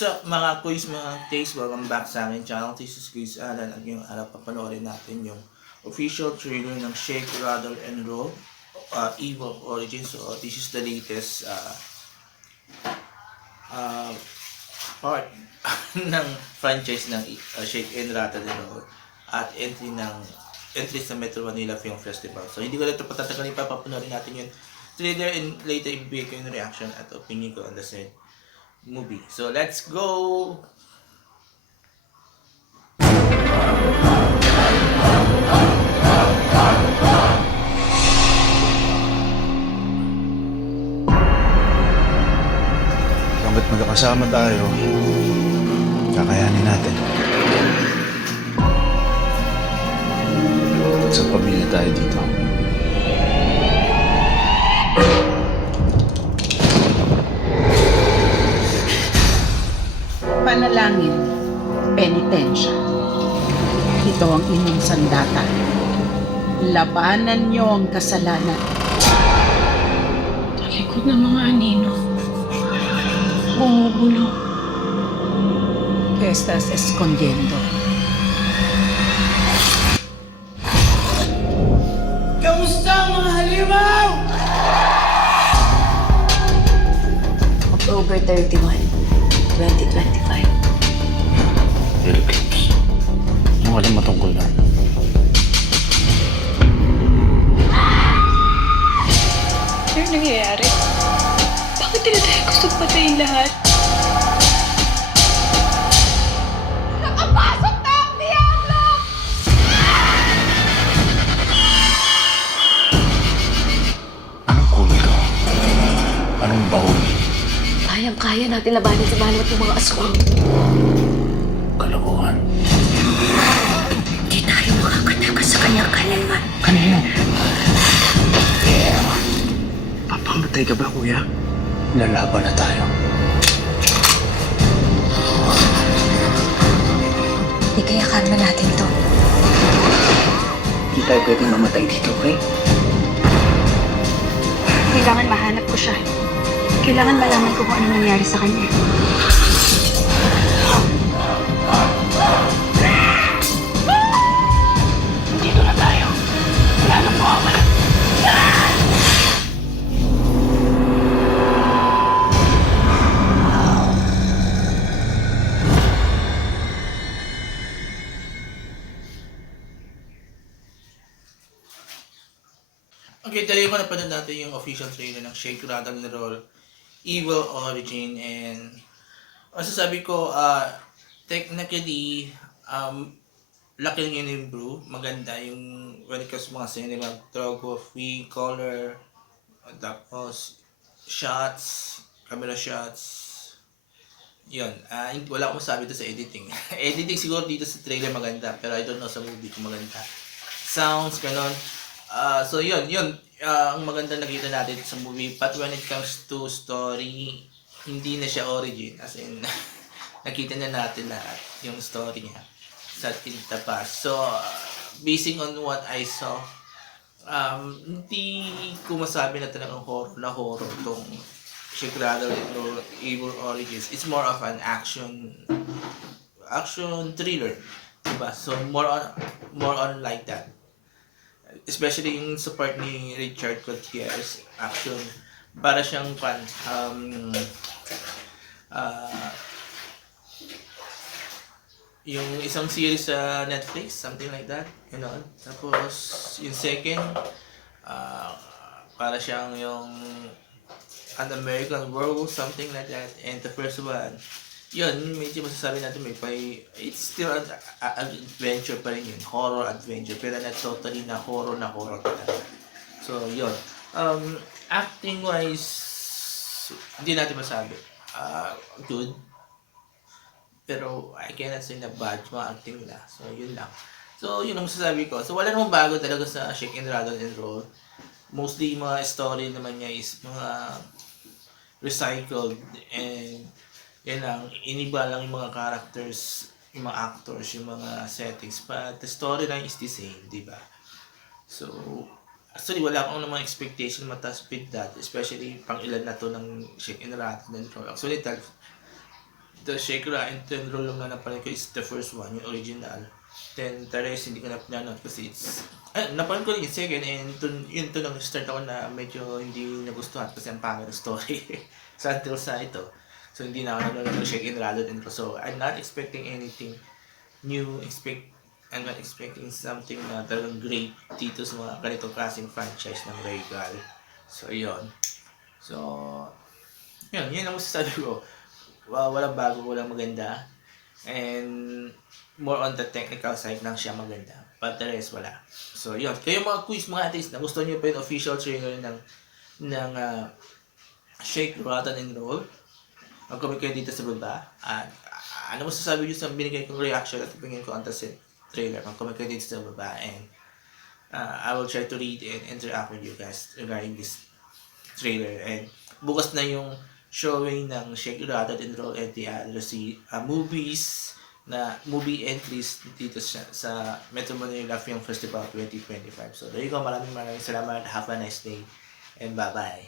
What's up mga quiz, mga taste? Welcome back sa akin channel. This is Quiz Alan at ngayong araw papanoorin natin yung official trailer ng Shake, Rattle, and Roll Eve of Origins. So this is the latest uh, part ng franchise ng Shake and Rattle and Roll at entry sa Metro Manila Film Festival. So hindi ko na ito patatagalin pa, papanoorin natin yung trailer and later ibigay ko yung reaction at opinion ko on the said movie. So let's go! Hanggat magkakasama tayo, kakayanin natin. Sa pamilya tayo dito. Panalangin, penitensya. Ito ang inyong sandata. Labanan niyo ang kasalanan. Talikod ng mga anino. Bumubulong. Que estás escondiendo? Kamusta mga halimaw? October 31, 2025. Philippines. Ang alam mo tungkol na. Ano nangyayari? Bakit nila tayo gusto patayin lahat? Nakapasok na ang Diablo! Anong kulto? Anong bahol? Kayang-kaya natin labanin sa banat ng mga aswang. Kalokohan. Hindi tayo makakatakas sa kanyang kalanman. Kanino? Papamatay ka ba, kuya? Lalaban na tayo. Ikayakan na natin to. Hindi tayo pwedeng mamatay dito, okay? Kailangan mahanap ko siya. Kailangan malaman ko kung ano nangyari sa kanya. Dito na tayo. Wala nang mawawala. Okay, tayo ko napanood natin yung official trailer ng Shake, Rattle, and Roll Evil Origin, and masasabi ko, technically, laki lang yun yung brew. Maganda yung when it comes to mga cinematography, color, tapos shots, camera shots. Yun, wala akong masabi doon sa editing. Editing siguro dito sa trailer maganda, pero I don't know sa movie kung maganda. Sounds, ganon. So yun, ang maganda nakita natin sa movie. But when it comes to story, hindi na siya origin. As in, nakita na natin lahat yung story niya sa in the past. So, basing on what I saw, hindi ko masabi na talagang horror tong Shake, Rattle, and Evil Origins. It's more of an action thriller, diba? So more on like that. Especially yung sa part ni Richard Gutierrez, action, para siyang yung isang series sa Netflix, something like that, you know. Tapos yung second, para siyang yung An American Werewolf, something like that. And the first one, yun, medyo masasabi natin it's still an adventure pa rin yun, horror adventure, pero not totally na horror talaga. So yun, acting wise, hindi natin masabi, good, pero I cannot say na bad mga acting nila. So yun lang. So yun ang masasabi ko. So wala namang bago talaga sa Shake and Rattle and Roll. Mostly mga story naman niya is mga recycled, and yan lang, iniba lang yung mga characters, yung mga actors, yung mga settings, but the storyline is the same, di ba? So, actually wala akong namang expectation mataas with that, especially pang ilan na to ng Shake and Rattle and Roll. Actually, The Shake, Rattle, and Roll lang na napanood ko is the first one, yung original. Then the rest hindi ko na pinanood kasi it's... napanood ko rin yung second and yun to nang start ako na medyo hindi nagustuhan kasi ang pangit ng story. So until sa ito. So hindi na ako nanonood ng Shake and Rattle and Roll. So I'm not expecting anything new. I'm not expecting something na talagang great dito sa mga ganitong klaseng franchise ng Regal. So yun. So yun ang masasabi ko. Walang bago, walang maganda. And more on the technical side lang siya maganda. But the rest, wala. So, yun. Kayo mga quiz, mga artists, na gusto nyo pa yung official trailer ng Shake, Rattle, and Roll, mag-comment kayo dito sa baba. At ano masasabi nyo sa binigay kong reaction at opinion ko on the trailer? Mag-comment kayo dito sa baba. And I will try to read and interact with you guys regarding this trailer. And bukas na yung showing ng Shake, Rattle, and Roll at the movies na movie entries dito sa Metro Manila Film Festival 2025. So there you go, maraming salamat, have a nice day, and bye-bye.